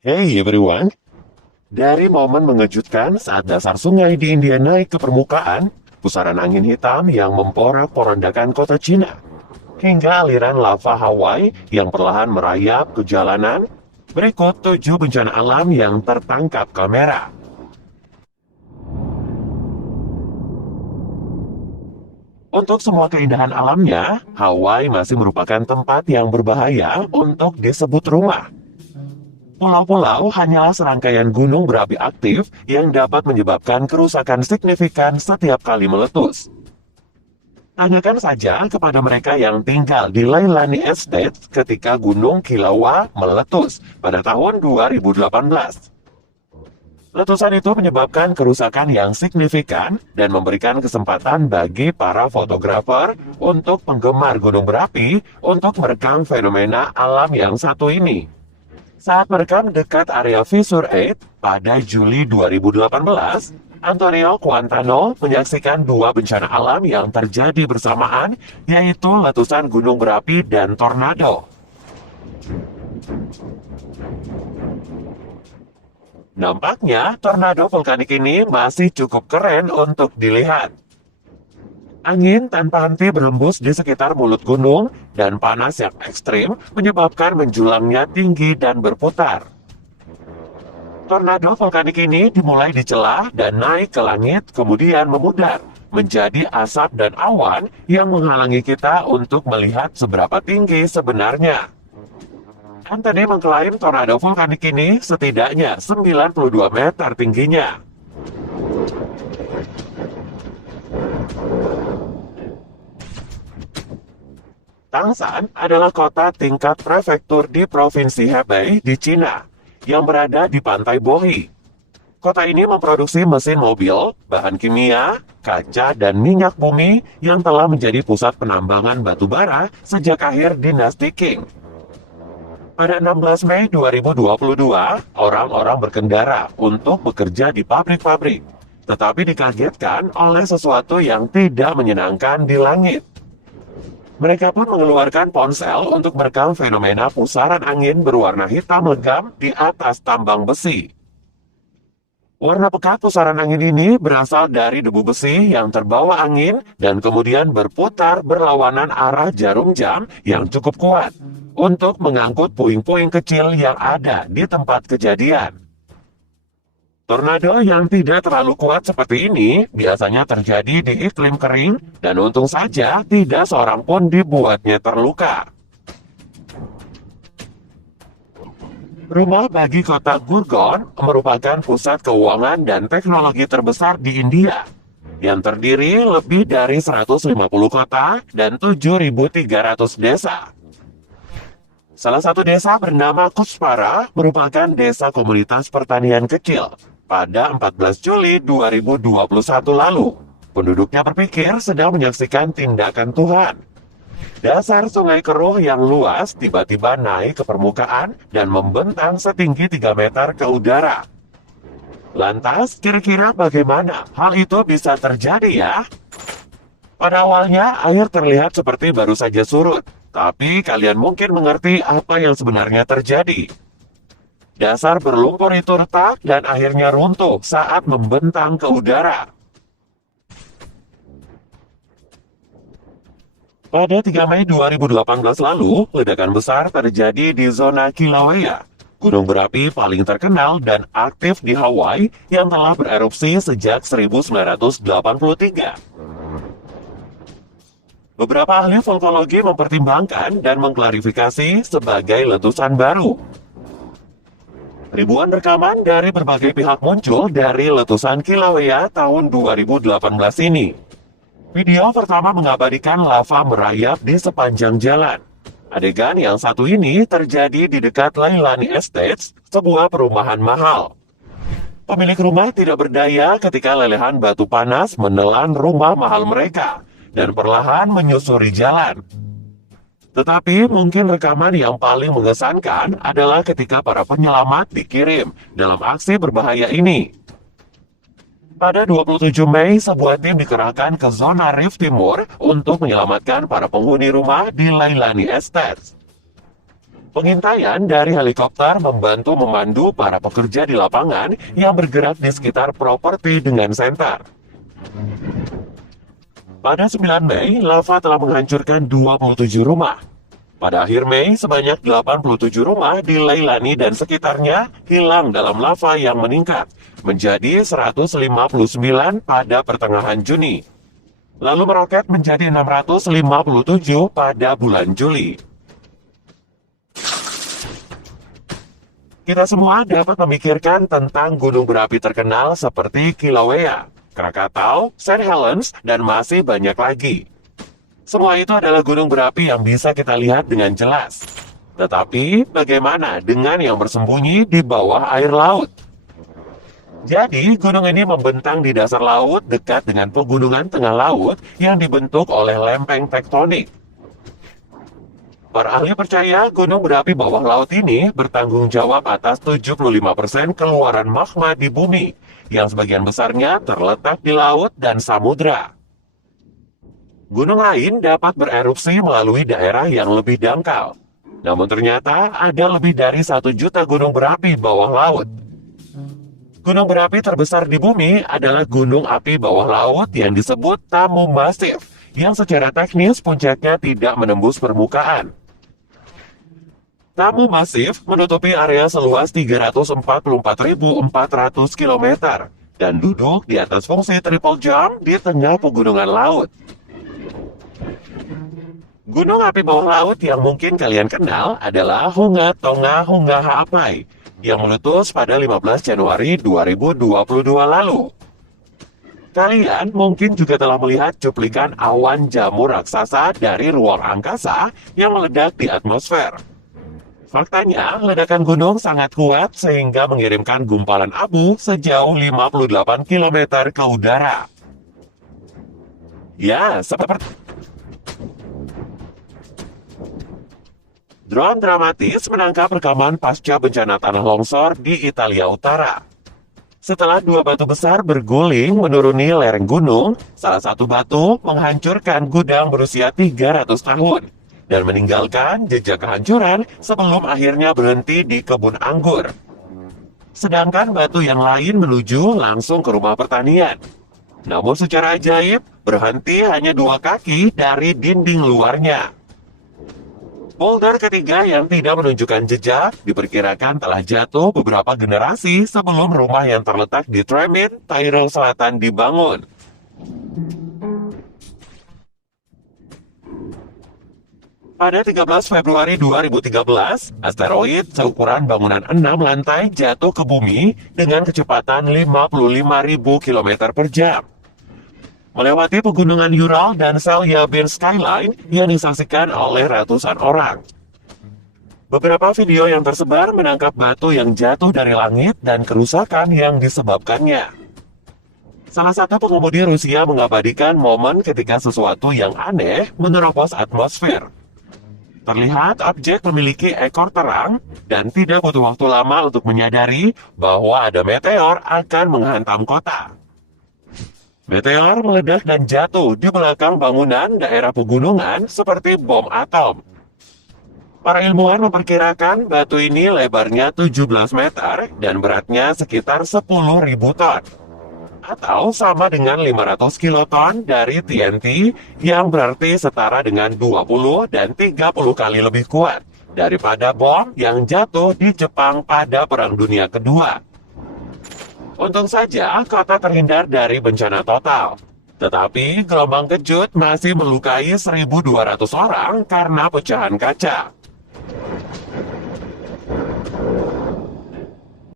Hey everyone, dari momen mengejutkan saat dasar sungai di India naik ke permukaan, pusaran angin hitam yang memporak-porandakan kota Cina, hingga aliran lava Hawaii yang perlahan merayap ke jalanan, berikut 7 bencana alam yang tertangkap kamera. Untuk semua keindahan alamnya, Hawaii masih merupakan tempat yang berbahaya untuk disebut rumah. Pulau-pulau hanyalah serangkaian gunung berapi aktif yang dapat menyebabkan kerusakan signifikan setiap kali meletus. Tanyakan saja kepada mereka yang tinggal di Leilani Estate ketika Gunung Kilauea meletus pada tahun 2018. Letusan itu menyebabkan kerusakan yang signifikan dan memberikan kesempatan bagi para fotografer untuk penggemar gunung berapi untuk merekam fenomena alam yang satu ini. Saat merekam dekat area Fissure 8 pada Juli 2018, Antonio Quintano menyaksikan dua bencana alam yang terjadi bersamaan, yaitu letusan gunung berapi dan tornado. Nampaknya, tornado vulkanik ini masih cukup keren untuk dilihat. Angin tanpa henti berhembus di sekitar mulut gunung, dan panas yang ekstrim menyebabkan menjulangnya tinggi dan berputar. Tornado vulkanik ini dimulai di celah dan naik ke langit, kemudian memudar menjadi asap dan awan yang menghalangi kita untuk melihat seberapa tinggi sebenarnya. Anthony mengklaim tornado vulkanik ini setidaknya 92 meter tingginya. Tangshan adalah kota tingkat prefektur di Provinsi Hebei di Cina, yang berada di pantai Bohi. Kota ini memproduksi mesin mobil, bahan kimia, kaca, dan minyak bumi yang telah menjadi pusat penambangan batu bara sejak akhir dinasti Qing. Pada 16 Mei 2022, orang-orang berkendara untuk bekerja di pabrik-pabrik, tetapi dikagetkan oleh sesuatu yang tidak menyenangkan di langit. Mereka pun mengeluarkan ponsel untuk merekam fenomena pusaran angin berwarna hitam legam di atas tambang besi. Warna pekat pusaran angin ini berasal dari debu besi yang terbawa angin dan kemudian berputar berlawanan arah jarum jam yang cukup kuat untuk mengangkut puing-puing kecil yang ada di tempat kejadian. Tornado yang tidak terlalu kuat seperti ini biasanya terjadi di iklim kering dan untung saja tidak seorang pun dibuatnya terluka. Rumah bagi kota Gurgaon merupakan pusat keuangan dan teknologi terbesar di India, yang terdiri lebih dari 150 kota dan 7.300 desa. Salah satu desa bernama Kuspara merupakan desa komunitas pertanian kecil. Pada 14 Juli 2021 lalu, penduduknya berpikir sedang menyaksikan tindakan Tuhan. Dasar sungai keruh yang luas tiba-tiba naik ke permukaan dan membentang setinggi 3 meter ke udara. Lantas, kira-kira bagaimana hal itu bisa terjadi ya? Pada awalnya, air terlihat seperti baru saja surut, tapi kalian mungkin mengerti apa yang sebenarnya terjadi. Dasar berlumpur itu retak dan akhirnya runtuh saat membentang ke udara. Pada 3 Mei 2018 lalu, ledakan besar terjadi di zona Kilauea, gunung berapi paling terkenal dan aktif di Hawaii yang telah bererupsi sejak 1983. Beberapa ahli vulkanologi mempertimbangkan dan mengklarifikasi sebagai letusan baru. Ribuan rekaman dari berbagai pihak muncul dari letusan Kilauea tahun 2018 ini. Video pertama mengabadikan lava merayap di sepanjang jalan. Adegan yang satu ini terjadi di dekat Leilani Estates, sebuah perumahan mahal. Pemilik rumah tidak berdaya ketika lelehan batu panas menelan rumah mahal mereka dan perlahan menyusuri jalan. Tetapi mungkin rekaman yang paling mengesankan adalah ketika para penyelamat dikirim dalam aksi berbahaya ini. Pada 27 Mei, sebuah tim dikerahkan ke zona Reef Timur untuk menyelamatkan para penghuni rumah di Leilani Estates. Pengintaian dari helikopter membantu memandu para pekerja di lapangan yang bergerak di sekitar properti dengan senter. Pada 9 Mei, lava telah menghancurkan 27 rumah. Pada akhir Mei, sebanyak 87 rumah di Leilani dan sekitarnya hilang dalam lava yang meningkat, menjadi 159 pada pertengahan Juni. Lalu meroket menjadi 657 pada bulan Juli. Kita semua dapat memikirkan tentang gunung berapi terkenal seperti Kilauea, Krakatau, St. Helens, dan masih banyak lagi. Semua itu adalah gunung berapi yang bisa kita lihat dengan jelas. Tetapi, bagaimana dengan yang bersembunyi di bawah air laut? Jadi, gunung ini membentang di dasar laut dekat dengan pegunungan tengah laut yang dibentuk oleh lempeng tektonik. Para ahli percaya gunung berapi bawah laut ini bertanggung jawab atas 75% keluaran magma di bumi, yang sebagian besarnya terletak di laut dan samudra. Gunung lain dapat bererupsi melalui daerah yang lebih dangkal. Namun ternyata ada lebih dari 1 juta gunung berapi bawah laut. Gunung berapi terbesar di bumi adalah gunung api bawah laut yang disebut Tamu Massif, yang secara teknis puncaknya tidak menembus permukaan. Tamu Massif menutupi area seluas 344.400 km dan duduk di atas fungsi triple jump di tengah pegunungan laut. Gunung api bawah laut yang mungkin kalian kenal adalah Hunga Tonga Hunga Ha'apai yang meletus pada 15 Januari 2022 lalu. Kalian mungkin juga telah melihat cuplikan awan jamur raksasa dari ruang angkasa yang meledak di atmosfer. Faktanya, ledakan gunung sangat kuat sehingga mengirimkan gumpalan abu sejauh 58 km ke udara. Ya, seperti drone dramatis menangkap rekaman pasca bencana tanah longsor di Italia Utara. Setelah 2 batu besar berguling menuruni lereng gunung, salah satu batu menghancurkan gudang berusia 300 tahun dan meninggalkan jejak kehancuran sebelum akhirnya berhenti di kebun anggur. Sedangkan batu yang lain menuju langsung ke rumah pertanian. Namun secara ajaib, berhenti hanya 2 kaki dari dinding luarnya. Boulder ketiga yang tidak menunjukkan jejak diperkirakan telah jatuh beberapa generasi sebelum rumah yang terletak di Tremit, Tyrol Selatan dibangun. Pada 13 Februari 2013, asteroid seukuran bangunan 6 lantai jatuh ke bumi dengan kecepatan 55.000 km per jam. Melewati pegunungan Ural dan Chelyabinsk Skyline yang disaksikan oleh ratusan orang. Beberapa video yang tersebar menangkap batu yang jatuh dari langit dan kerusakan yang disebabkannya. Salah satu pengemudi Rusia mengabadikan momen ketika sesuatu yang aneh menerobos atmosfer. Terlihat objek memiliki ekor terang dan tidak butuh waktu lama untuk menyadari bahwa ada meteor akan menghantam kota. Meteor meledak dan jatuh di belakang bangunan daerah pegunungan seperti bom atom. Para ilmuwan memperkirakan batu ini lebarnya 17 meter dan beratnya sekitar 10.000 ton. Atau sama dengan 500 kiloton dari TNT yang berarti setara dengan 20 dan 30 kali lebih kuat daripada bom yang jatuh di Jepang pada Perang Dunia Kedua. Untung saja kota terhindar dari bencana total. Tetapi gelombang kejut masih melukai 1.200 orang karena pecahan kaca.